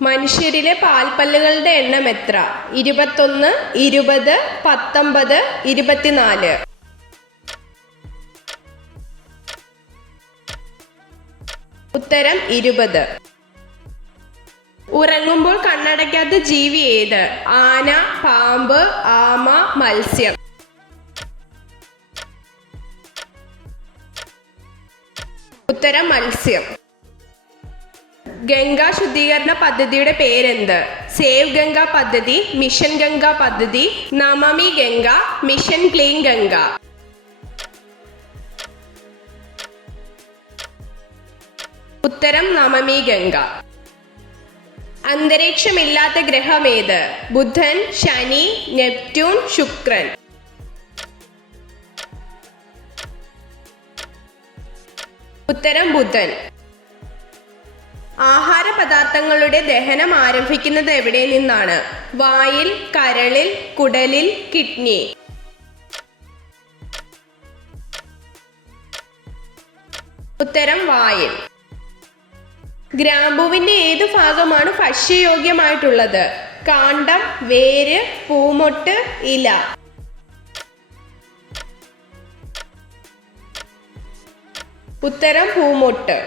മനുഷ്യരിലെ പാൽപ്പല്ലുകളുടെ എണ്ണം എത്ര? 21, 20, 19, 24. ഉത്തരം 20. ഉറങ്ങുമ്പോൾ കണ്ണടയ്ക്കാത്ത ജീവി ഏത്? ആന, പാമ്പ്, ആമ, മത്സ്യം. ഉത്തരം മത്സ്യം. ഗംഗാ ശുദ്ധീകരണ പദ്ധതിയുടെ പേരെന്ത്? സേവ് ഗംഗ പദ്ധതി, മിഷൻ ഗംഗ പദ്ധതി, നമാമി ഗംഗ, മിഷൻ ക്ലീൻ ഗംഗ. ഉത്തരം നമാമി ഗംഗ. അന്തരീക്ഷമില്ലാത്ത ഗ്രഹം ഏത്? ബുധൻ, ശനി, നെപ്റ്റ്യൂൺ, ശുക്രൻ. ഉത്തരം ബുധൻ. ആഹാര പദാർത്ഥങ്ങളുടെ ദഹനം ആരംഭിക്കുന്നത് എവിടെ നിന്നാണ്? വായിൽ, കരളിൽ, കുടലിൽ, കിഡ്നി. ഉത്തരം വായിൽ. ഗ്രാമ്പൂവിന്റെ ഏതു ഭാഗമാണ് ഭക്ഷ്യയോഗ്യമായിട്ടുള്ളത്? കാണ്ഡം, വേര്, പൂമൊട്ട്, ഇല. ഉത്തരം പൂമൊട്ട്.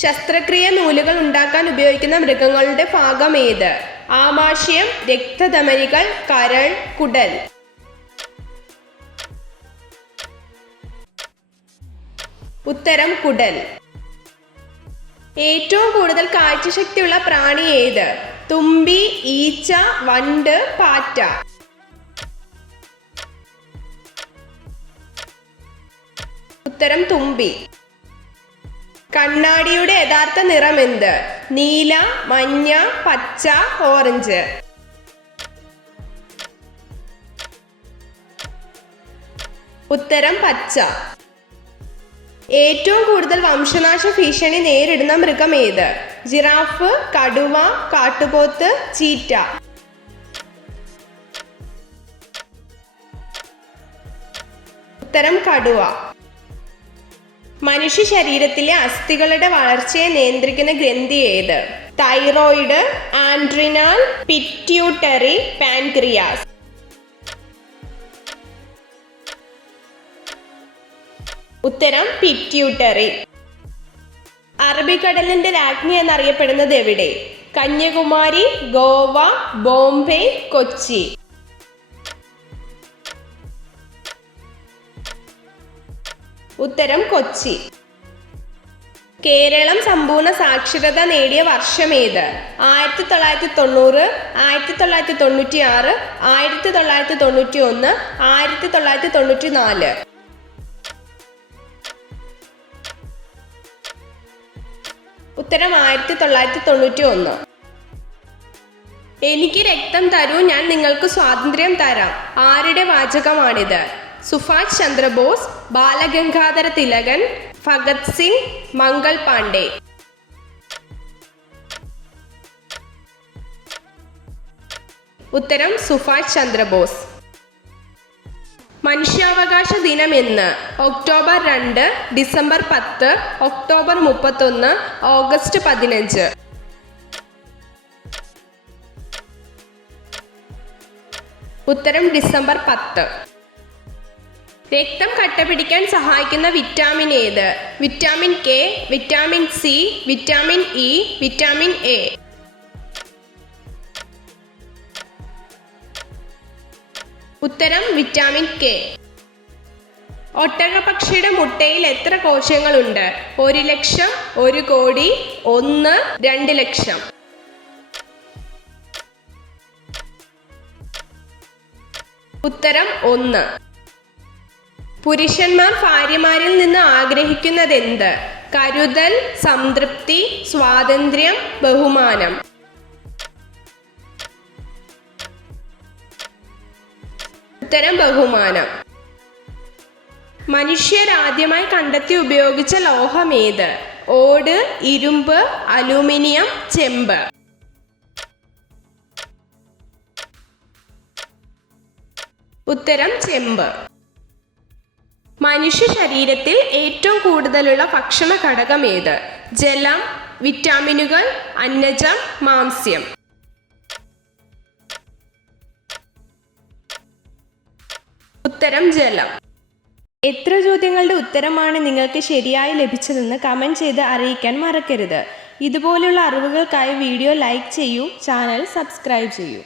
ശസ്ത്രക്രിയ നൂലുകൾ ഉണ്ടാക്കാൻ ഉപയോഗിക്കുന്ന മൃഗങ്ങളുടെ ഭാഗം ഏത്? ആമാശയം, രക്തധമനികൾ, കരൾ, കുടൽ. ഉത്തരം കുടൽ. ഏറ്റവും കൂടുതൽ കാഴ്ചശക്തിയുള്ള പ്രാണി ഏത്? തുമ്പി, ഈച്ച, വണ്ട്, പാറ്റ. ഉത്തരം തുമ്പി. കണ്ണാടിയുടെ യഥാർത്ഥ നിറം എന്ത്? നീല, മഞ്ഞ, പച്ച, ഓറഞ്ച്. ഉത്തരം പച്ച. ഏറ്റവും കൂടുതൽ വംശനാശ ഭീഷണി നേരിടുന്ന മൃഗം ഏത്? ജിറാഫ്, കടുവ, കാട്ടുപോത്ത്, ചീറ്റ. ഉത്തരം കടുവ. മനുഷ്യ ശരീരത്തിലെ അസ്ഥികളുടെ വളർച്ചയെ നിയന്ത്രിക്കുന്ന ഗ്രന്ഥി ഏത്? Thyroid, adrenal, pituitary, pancreas. ഉത്തരം പിറ്റ്യൂട്ടറി. അറബിക്കടലിന്റെ രാജ്ഞി എന്നറിയപ്പെടുന്നത് എവിടെ? കന്യാകുമാരി, ഗോവ, ബോംബെ, കൊച്ചി. ഉത്തരം കൊച്ചി. കേരളം സമ്പൂർണ്ണ സാക്ഷരത നേടിയ വർഷമേത്? 1990, 1996, 1991, 1994. ഉത്തരം 1991. എനിക്ക് രക്തം തരൂ, ഞാൻ നിങ്ങൾക്ക് സ്വാതന്ത്ര്യം തരാം. ആരുടെ വാചകമാണിത്? സുഭാഷ് ചന്ദ്രബോസ്, ബാലഗംഗാധര തിലകൻ, ഭഗത് സിംഗ്, മംഗൾ പാണ്ഡെ. ഉത്തരം സുഭാഷ് ചന്ദ്രബോസ്. മനുഷ്യാവകാശ ദിനം എന്ന്? October 2, December 10, October 31, August 15. ഉത്തരം ഡിസംബർ 10. രക്തം കട്ടപിടിക്കാൻ സഹായിക്കുന്ന വിറ്റാമിൻ ഏത്? Vitamin K, vitamin C, vitamin E, vitamin A. ഉത്തരം വിറ്റാമിൻ കെ. ഒട്ടകപ്പക്ഷിയുടെ മുട്ടയിൽ എത്ര കോശങ്ങളുണ്ട്? 1 ലക്ഷം, 1 കോടി, 1, 2 ലക്ഷം. ഉത്തരം 1. പുരുഷന്മാർ ഭാര്യമാരിൽ നിന്ന് ആഗ്രഹിക്കുന്നതെന്ത്? കരുതൽ, സംതൃപ്തി, സ്വാതന്ത്ര്യം, ബഹുമാനം. ഉത്തരം ബഹുമാനം. മനുഷ്യർ ആദ്യമായി കണ്ടെത്തി ഉപയോഗിച്ച ലോഹം ഏത്? ഓട്, ഇരുമ്പ്, അലൂമിനിയം, ചെമ്പ്. ഉത്തരം ചെമ്പ്. മനുഷ്യ ശരീരത്തിൽ ഏറ്റവും കൂടുതലുള്ള ഭക്ഷണ ഘടകം ഏത്? ജലം, വിറ്റാമിനുകൾ, അന്നജം, മാംസ്യം. ഉത്തരം ജലം. എത്ര ചോദ്യങ്ങളുടെ ഉത്തരമാണ് നിങ്ങൾക്ക് ശരിയായി ലഭിച്ചതെന്ന് കമൻറ്റ് ചെയ്ത് അറിയിക്കാൻ മറക്കരുത്. ഇതുപോലുള്ള അറിവുകൾക്കായി വീഡിയോ ലൈക്ക് ചെയ്യൂ, ചാനൽ സബ്സ്ക്രൈബ് ചെയ്യൂ.